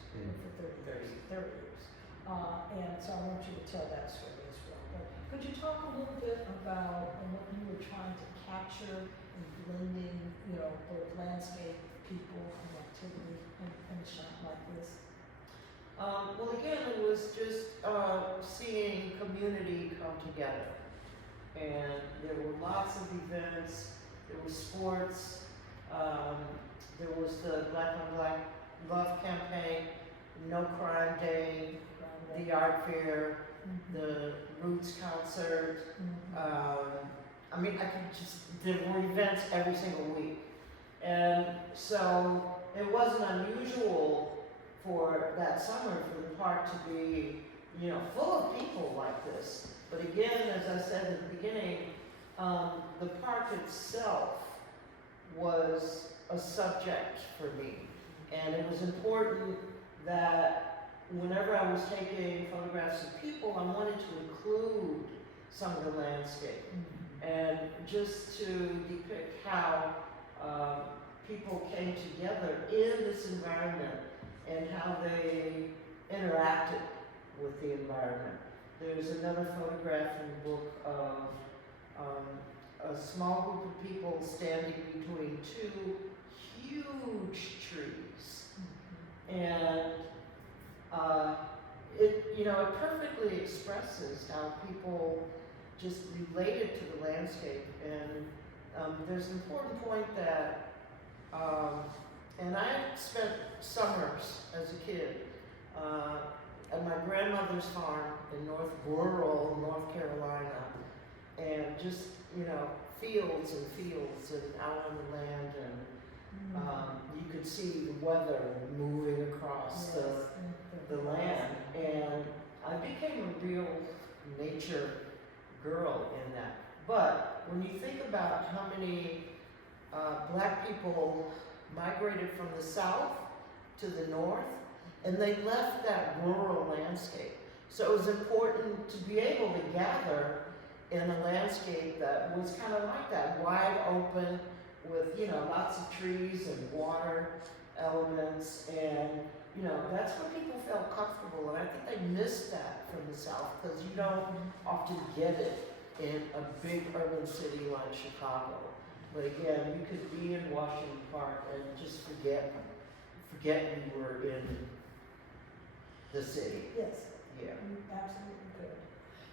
for 30 years. And so I want you to tell that story as well. But could you talk a little bit about what you were trying to capture in blending, you know, both landscape, people and activity in a shop like this? Well, again, it was just seeing community come together. And there were lots of events, there was sports, there was the Black on Black Love campaign, No Crime Day, the art fair, the Roots concert. I mean, I could just, there were events every single week. And so it wasn't unusual for that summer for the park to be, you know, full of people like this. But again, as I said at the beginning, the park itself was a subject for me. And it was important that whenever I was taking photographs of people, I wanted to include some of the landscape. And just to depict how people came together in this environment and how they interacted with the environment. There's another photograph in the book of a small group of people standing between two huge trees. And it perfectly expresses how people just related to the landscape. And there's an important point that, and I spent summers as a kid at my grandmother's farm in rural North Carolina, and just, fields and fields and out on the land, and you could see the weather moving across the land, and I became a real nature girl in that. But when you think about how many Black people migrated from the south to the north, and they left that rural landscape. So it was important to be able to gather in a landscape that was kind of like that, wide open with, lots of trees and water elements, and, that's where people felt comfortable. And I think they missed that from the south, because you don't often get it in a big urban city like Chicago. But again, you could be in Washington Park and just forget you were in the city. Yes. Yeah. You absolutely could.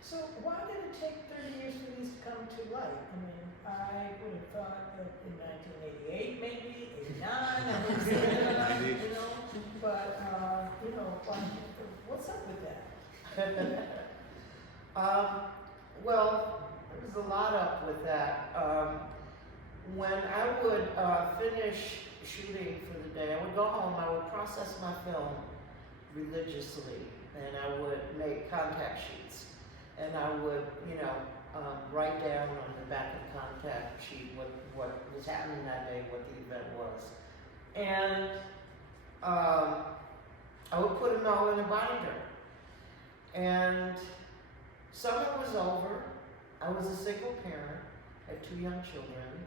So why did it take 30 years for these to come to light? I mean, I would have thought that in 1988, maybe 89, I would have said, but what's up with that? Well, there's a lot up with that. When I would finish shooting for the day, I would go home, I would process my film religiously, and I would make contact sheets. And I would, write down on the back of the contact sheet what was happening that day, what the event was. And I would put them all in a binder. And summer was over. I was a single parent, had 2 young children.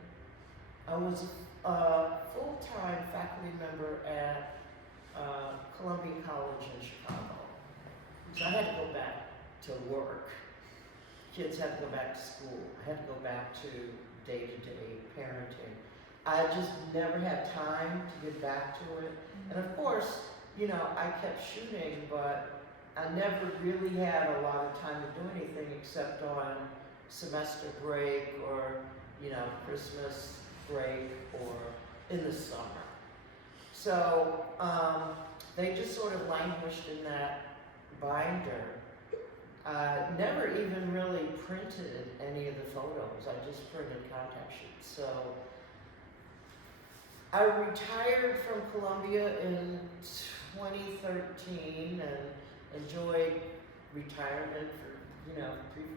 I was a full-time faculty member at Columbia College in Chicago. So I had to go back to work. Kids had to go back to school. I had to go back to day-to-day parenting. I just never had time to get back to it. And of course, I kept shooting, but I never really had a lot of time to do anything except on semester break or, Christmas break or in the summer. So they just sort of languished in that binder. Never even really printed any of the photos. I just printed contact sheets. So I retired from Columbia in 2013 and enjoyed retirement for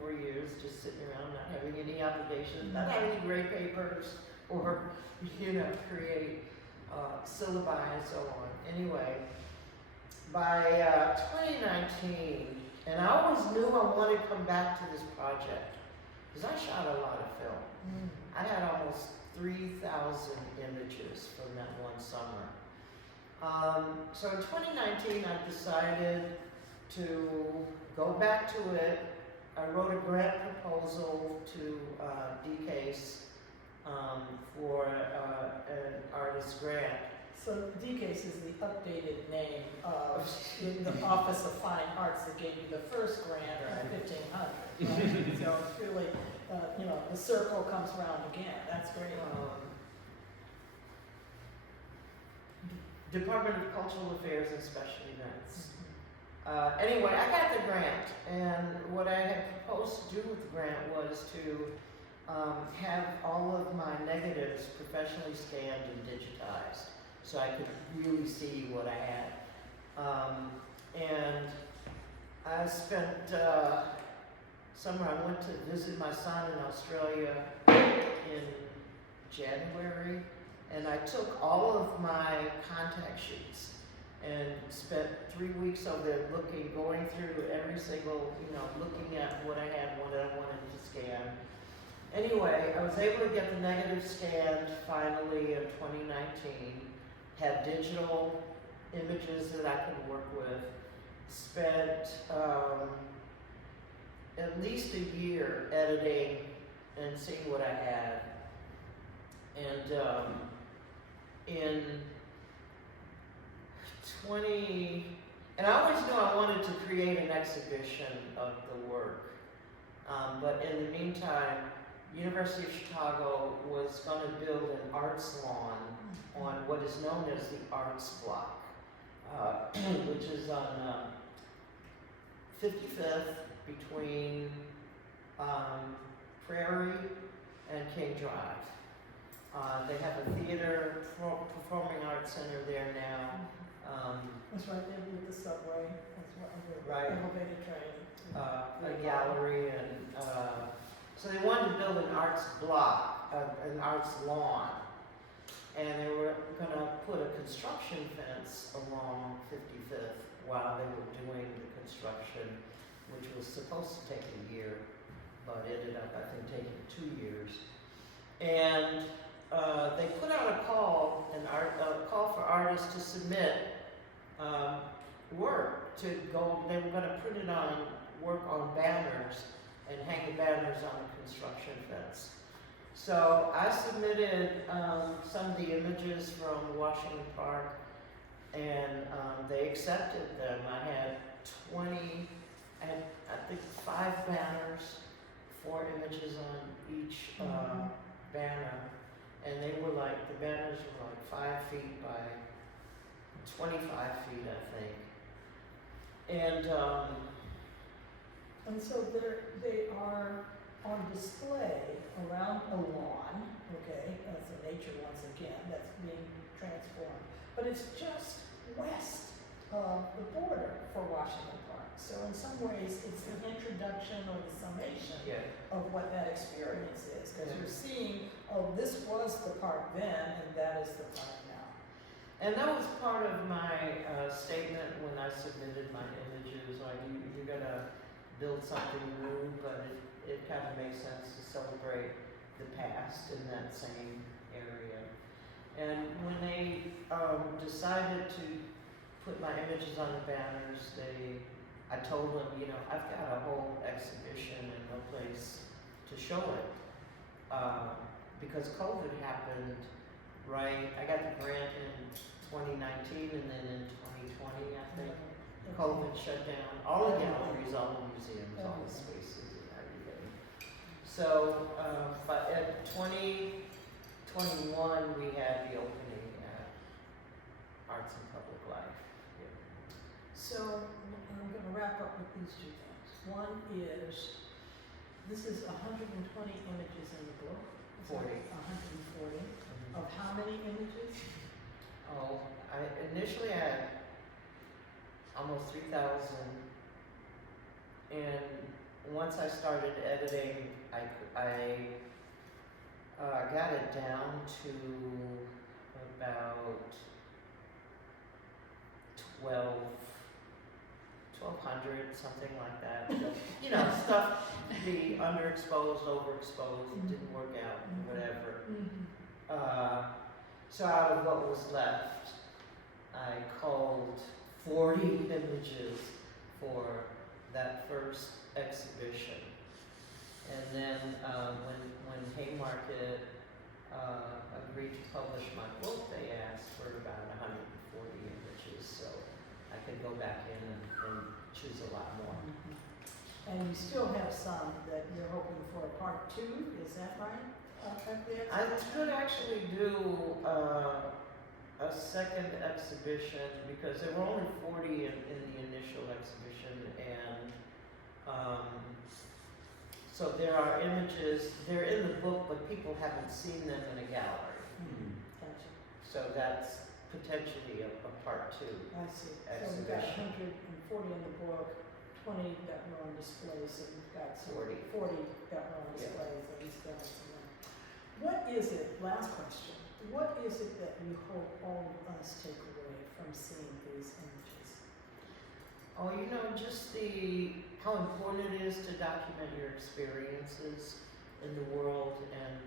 3-4 years, just sitting around, not having any obligations, not having any grade papers, or create syllabi and so on. Anyway, by 2019, and I always knew I wanted to come back to this project because I shot a lot of film. I had almost 3,000 images from that one summer. So in 2019, I decided to go back to it. I wrote a grant proposal to DCASE for an artist grant. So DCASE is the updated name of the Office of Fine Arts that gave you the first grant in 1500. Right? So it's really, you know, the circle comes around again. That's great. Department of Cultural Affairs and Special Events. Anyway, I got the grant, and what I had proposed to do with the grant was to have all of my negatives professionally scanned and digitized, so I could really see what I had. And I spent summer. I went to visit my son in Australia in January, and I took all of my contact sheets and spent 3 weeks over there going through every single, you know, looking at what I had, what I wanted to scan. Anyway, I was able to get the negative scanned finally in 2019, had digital images that I could work with, spent at least a year editing and seeing what I had. And in and I always knew I wanted to create an exhibition of the work. But in the meantime, University of Chicago was going to build an arts lawn on what is known as the Arts Block, which is on 55th between Prairie and King Drive. They have a theater, performing arts center there now. That's right there with the subway. That's what Right. elevated train. A gallery, and so they wanted to build an arts block, an arts lawn, and they were going to put a construction fence along 55th while they were doing the construction, which was supposed to take a year, but ended up, I think, taking 2 years. And they put out a call for artists to submit work to go. They were going to print it on work on banners and hang the banners on the construction fence. So I submitted some of the images from Washington Park, and they accepted them. I had I think 5 banners, 4 images on each banner, and they were like, the banners were like 5 feet by 25 feet, I think. And so they are on display around a lawn, okay, that's a nature once again, that's being transformed. But it's just west of the border for Washington Park. So in some ways, it's the introduction or the summation of what that experience is. Because you're seeing, oh, this was the park then, and that is the park now. And that was part of my statement when I submitted my images. Like, you're gonna build something new, but it kind of makes sense to celebrate the past in that same area. And when they decided to put my images on the banners, I told them, you know, I've got a whole exhibition and no place to show it. Because COVID happened, right? I got the grant in 2019, and then in 2020, I think, COVID shut down all the galleries, all the museums, all the spaces and everything. So, but at 2021, we had the opening at Arts and Public Life. So I'm going to wrap up with these 2 things. One is, this is 120 images in the book. 40. 140. Of how many images? Oh, I initially had almost 3,000, and once I started editing, I got it down to about 1,200, something like that. You know, stuff, the underexposed, overexposed, didn't work out, whatever. So out of what was left, I culled 40 images for that first exhibition. And then when Haymarket agreed to publish my book, they asked for about 140 images, so I could go back in and choose a lot more. And you still have some that you're hoping for a part 2, is that right? I could actually do a second exhibition because there were only 40 in the initial exhibition, and so there are images, they're in the book, but people haven't seen them in a gallery. Gotcha. So that's potentially a part 2 I see. So we've got exhibition. 140 in the book, 20 that were on display, so we've got 40. 40 that were on Yeah. display, so we still have some more. What is it, last question, what is it that you hope all of us take away from seeing these images? Oh, just how important it is to document your experiences in the world, and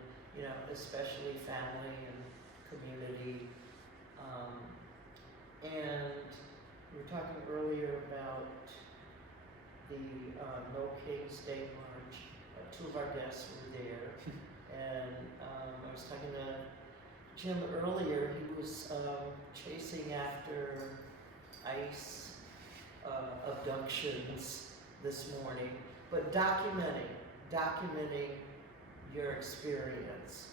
especially family and community. And we were talking earlier about the No King's Day March. 2 of our guests were there, and I was talking to Jim earlier. He was chasing after ICE abductions this morning, but documenting your experience,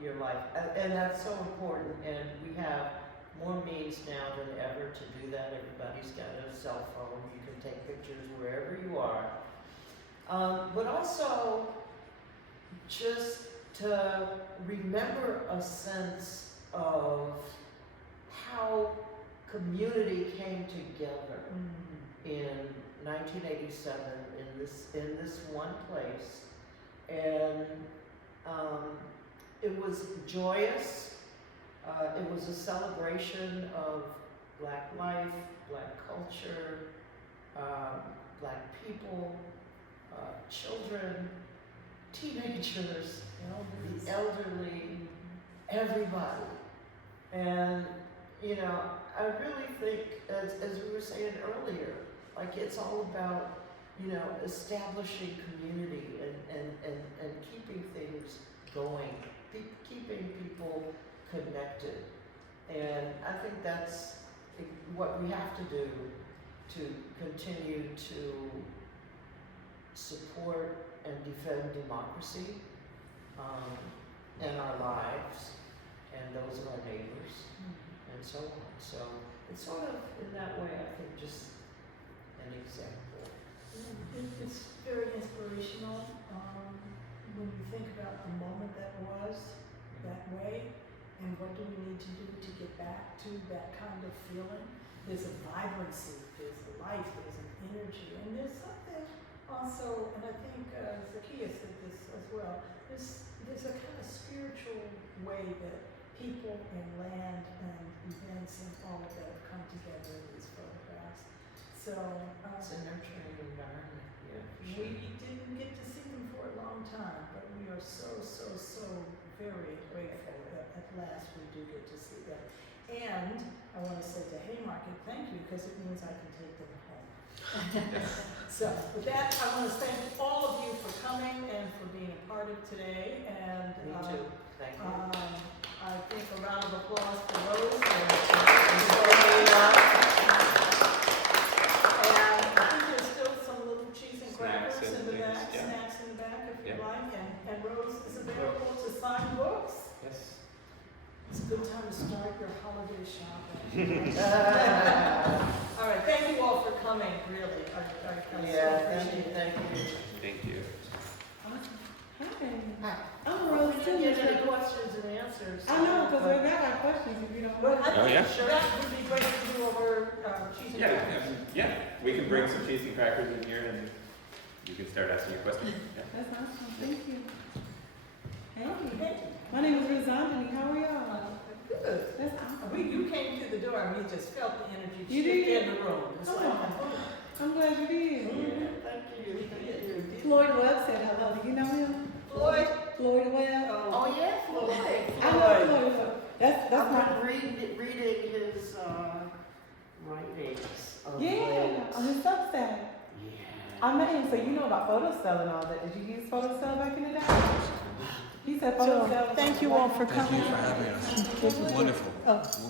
your life, and that's so important. And we have more means now than ever to do that. Everybody's got a cell phone. You can take pictures wherever you are, but also just to remember a sense of how community came together in 1987 in this one place, and it was joyous. It was a celebration of Black life, Black culture, Black people, children, teenagers, the elderly, everybody. And I really think, as we were saying earlier, like it's all about, establishing community and keeping things going, keeping people connected. And I think that's what we have to do to continue to support and defend democracy in our lives and those of our neighbors and so on. So it's sort of, in that way, I think, just an example. It's very inspirational when you think about the moment that was that way, and what do we need to do to get back to that kind of feeling. There's a vibrancy, there's a life, there's an energy, and there's something also, and I think Zacchaeus said this as well, there's a kind of spiritual way that people and land and events and all of that have come together in these photographs. So It's a nurturing environment, yeah, for sure. we didn't get to see them for a long time, but we are so very grateful that at last we do get to see them. And I want to say to Haymarket, thank you, because it means I can take them home. So with that, I want to thank all of you for coming and for being a part of today. And Me too, thank you. I think a round of applause for Rose. And I think there's still some little cheese and Snacks crackers and in the things, back, yeah. snacks in the back if you Yeah. like. And Rose is available to sign books. Yes. It's a good time to start your holiday shopping. All right, thank you all for coming, really. I so Yeah, appreciate it. thank you. Thank you. Hi. I'm We Rose didn't get any Blouin. questions and answers. I know, because I got questions if you don't Well, mind. I Oh, yeah? think that would be great to do over cheese and crackers. Yeah. We can bring some cheese and crackers in here, and you can start asking your questions. Yeah. That's awesome, thank you. Hey, Hey, my name is Rosandini, how are y'all? good. That's awesome. You came through the door and we just felt the energy You shift did? in the room. It's like, I'm glad you did. thank you. Floyd Webb said hello, do you know him? Floyd. Floyd Webb? Oh, yeah, Floyd. I know Floyd Webb. That's my, I've been reading his writings of yeah, late. on his Substack. Yeah. I met him, so you know about photocell and all that. Did you use photocell back in the day? He said, So, thank you all for Thank coming. you for having us. Wonderful.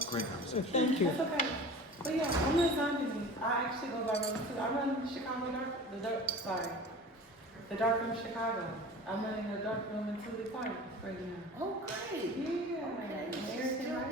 Great conversation. Thank you. That's okay. But yeah, I'm not Zambia. I actually go by Rose too. I'm running Chicago the dark room Chicago. I'm running the dark room in Tulip Park right now. Oh, great. Yeah. Okay. And everything like